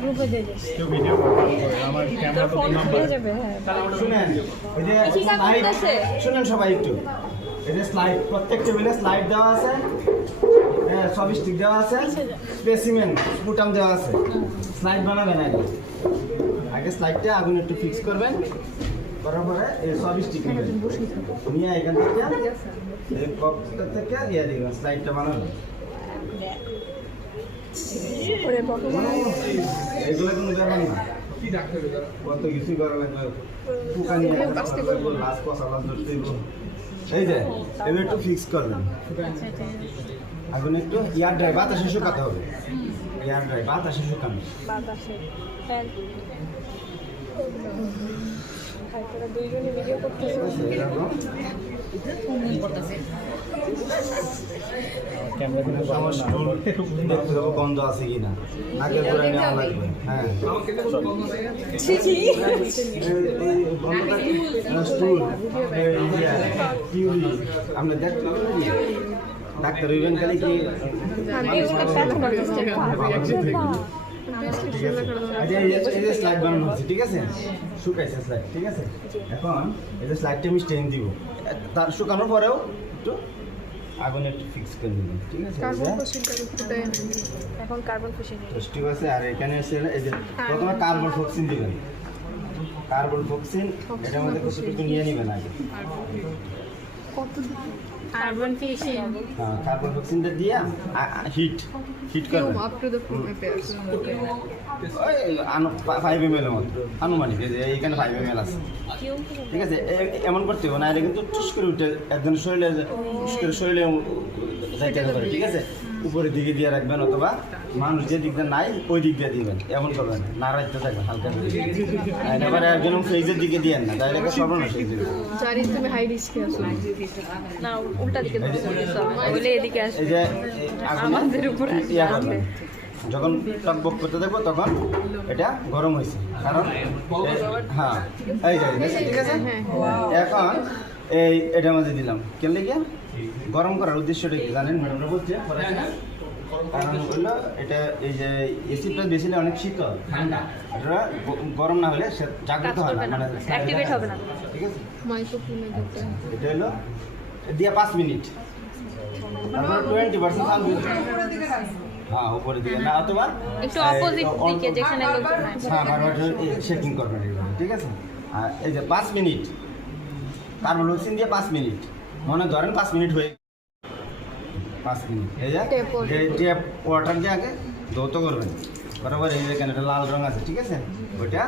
গ্রুপে দিয়ে দিস কেউ ভিডিও করে আমার ক্যামেরা তো নাম্বার যাবে। শুনেন ওই যে শুনেন সবাই একটু এই যে স্লাইড প্রত্যেক টেবিলে স্লাইড দেওয়া আছে, সব স্টিক দেওয়া আছে, স্পেসিমেন বুটাম দেওয়া আছে। স্লাইড বানাবেন আগে স্লাইডটা আগুন একটু ফিক্স করবেন, করার পরে এই সব স্টিক নেবেন নিয়ে এখান থেকে এই কপটা থেকে দিয়ে দিবেন স্লাইডটা বানাবেন। এগুলো কোনো ব্যাপার না, কত কিছুই করা লাগবে। পোকা নিয়ে লাশ পচা লাশ ধরতে এই যে এবার একটু ফিক্স করবেন। আগুন একটু এয়ার ড্রাই বাতাসে শুকাতে হবে, এয়ার ড্রাই বাতাসে শুকানো। গন্ধ আছে কিনা আগে করে নেওয়া লাগবে। হ্যাঁ আমরা দেখতে ডাক্তার হইবেন খালি কি স্লাইড বানানো হচ্ছে, ঠিক আছে? শুকাইছে স্লাইড, ঠিক আছে? এখন এই যে স্লাইডটা আমি স্টেন দিব, তার শুকানোর পরেও একটু আগুন একটু ফিক্স করে দিবেন, ঠিক আছে? এখন কার্বন খুশি ঠিক আছে। আর এখানে এসে এই যে প্রথমে কার্বন ফক্সিন দিবেন, কার্বন ফক্সিন এটার মধ্যে কতটুকু নিয়ে নেবেন আগে। কার্বন ফিশিং হ্যাঁ, কার্বন ফক্সিনটা দিয়ে হিট করবেন ওই 5 ml এর মতো আনুমানিক। এইখানে 5 ml আছে, ঠিক আছে? এমন করতে হবে না, এটা কিন্তু টুস করে উঠে একজন শরীরে যাইতে পারে, ঠিক আছে? উপরের দিকে দিয়ে রাখবেন অথবা মানুষ যে দিকটা নাই ওই দিক দিয়ে দিবেন, এমন করবেন না, রাখতে থাকবেন হালকা। এবার একজন ফ্রিজের দিকে দিয়ে না, ডাইরেক্ট সর্বনাশ হয়ে যাবে। তুমি হাই রিস্কে আছো না, উল্টা দিকে বলে এদিকে আসবে, এই যে আমাদের উপর ইয়া করবেন, যখন টকবক করতে দেখবো তখন এটা গরম হয়েছে, কারণ হ্যাঁ এই যে ঠিক আছে। এখন এই এটার মধ্যে দিলাম কেন গিয়ে গরম করার উদ্দেশ্যটা কি জানেন ম্যাডামরা বলছে, কারণ হলো এটা এই যে এসিডটা বেশি অনেক শীতল ঠান্ডা, এটা গরম না হলে সে জাগ্রত হয় না, মানে অ্যাক্টিভেট হবে না, ঠিক আছে? এটা হলো দিয়ে 5 মিনিট, তারপর 20% সালফিউরিক, হ্যাঁ উপরের দিকে না, অথবা একটু অপোজিট দিকে যেখানে লোকজন আছে, হ্যাঁ বারবার শেকিং করবেন, ঠিক আছে? আর এই যে 5 মিনিট কার্বন মনোক্সাইড দিয়ে 5 মিনিট, মনে ধরেন 5 মিনিট হয়ে 5 মিনিট এই যে ট্যাপ ওয়াটার দিয়ে আগে ধৌত করবেন, বরাবর এই যে এটা লাল রং আছে, ঠিক আছে? ওইটা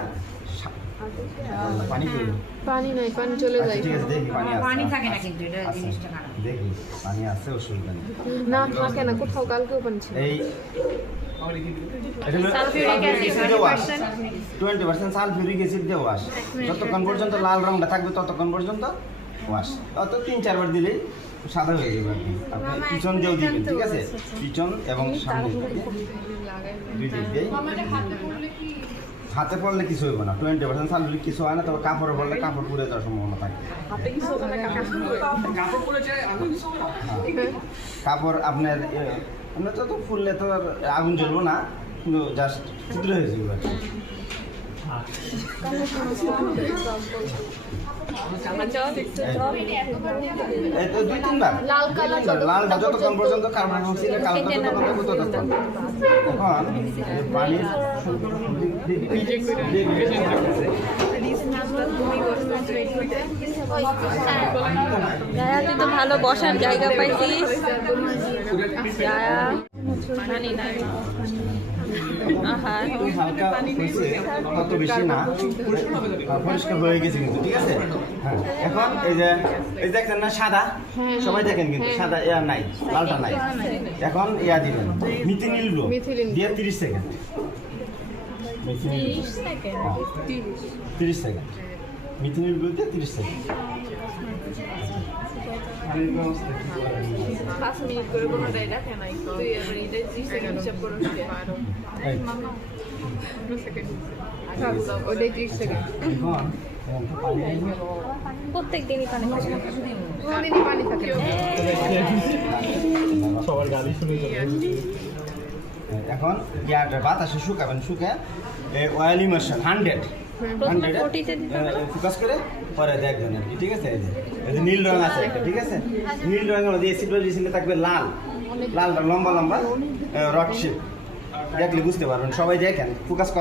পানি করবেন, পানি নাই, পানি চলে যায়, ঠিক আছে? দেখি পানি থাকে না, কিন্তু এটা জিনিসটা খারাপ। দেখি পানি আছে, অসুবিধা নেই, না থাকে না, কোথাও কালকেও পানি ছিল। এই সালফিউরিক অ্যাসিড 20% সালফিউরিক অ্যাসিড দিয়ে ওয়াশ, যতক্ষণ পর্যন্ত লাল রংটা থাকবে ততক্ষণ পর্যন্ত ওয়াশ, অত 3-4 বার দিলেই সাদা হয়ে যাবে। আপনি পিছন দিয়েও দিবেন, ঠিক আছে? পিছন এবং সামনে দুই দিক দিয়ে। হাতে পড়লে কিছু হবে না, 20% সালফিউরিক কিছু হয় না, তবে কাপড়ে পড়লে কাপড় পুড়ে যাওয়ার সম্ভাবনা থাকে। কাপড় আপনার তো ফুললে তো আর আগুন জ্বলবো না, কিন্তু জাস্ট ছিদ্র হয়ে যাবে। এই তো 2-3 বার লালটা যতক্ষণ পর্যন্ত কার্বন মনোক্সাইডের কালারটা যতক্ষণ পর্যন্ত ততক্ষণ। এখন পানি তুই তো ভালো বসার জায়গা পাইছিস, হালকা হয়েছে, তত বেশি না, পরিষ্কার হয়ে গেছে কিন্তু, ঠিক আছে? হ্যাঁ, এখন এই যে দেখেন না সাদা, সবাই দেখেন কিন্তু সাদা ইয়া নাই, লালটা নাই। এখন ইয়া দিবেন মিথিনিল ব্লু দিয়ে 30 সেকেন্ড, 30 সেকেন্ড মিথিনিল ব্লু দিয়ে 30 সেকেন্ড। 5 মিনিট করে কোনোটাই রাখে নাই, তুই এবার এটা 30 সেকেন্ড হিসাব করে ওটাই 30 সেকেন্ড। প্রত্যেক দিনই পানি থাকে, প্রতিদিনই পানি থাকে। সবার গালি শুনে এখন ইয়াটা বাতাসে শুকাবেন, শুকে অয়েল ইমার্শন 100 প্রথমে 40-তে দিতে হবে না? ফোকাস করে পরে দেখবেন আর কি, ঠিক আছে? এই যে নীল রং আছে একটা, ঠিক আছে? নীল রঙের মধ্যে অ্যাসিড দিলে থাকবে লাল, লালটা লম্বা লম্বা রড শেপ, দেখলে বুঝতে পারবেন। সবাই দেখেন, ফোকাস করা।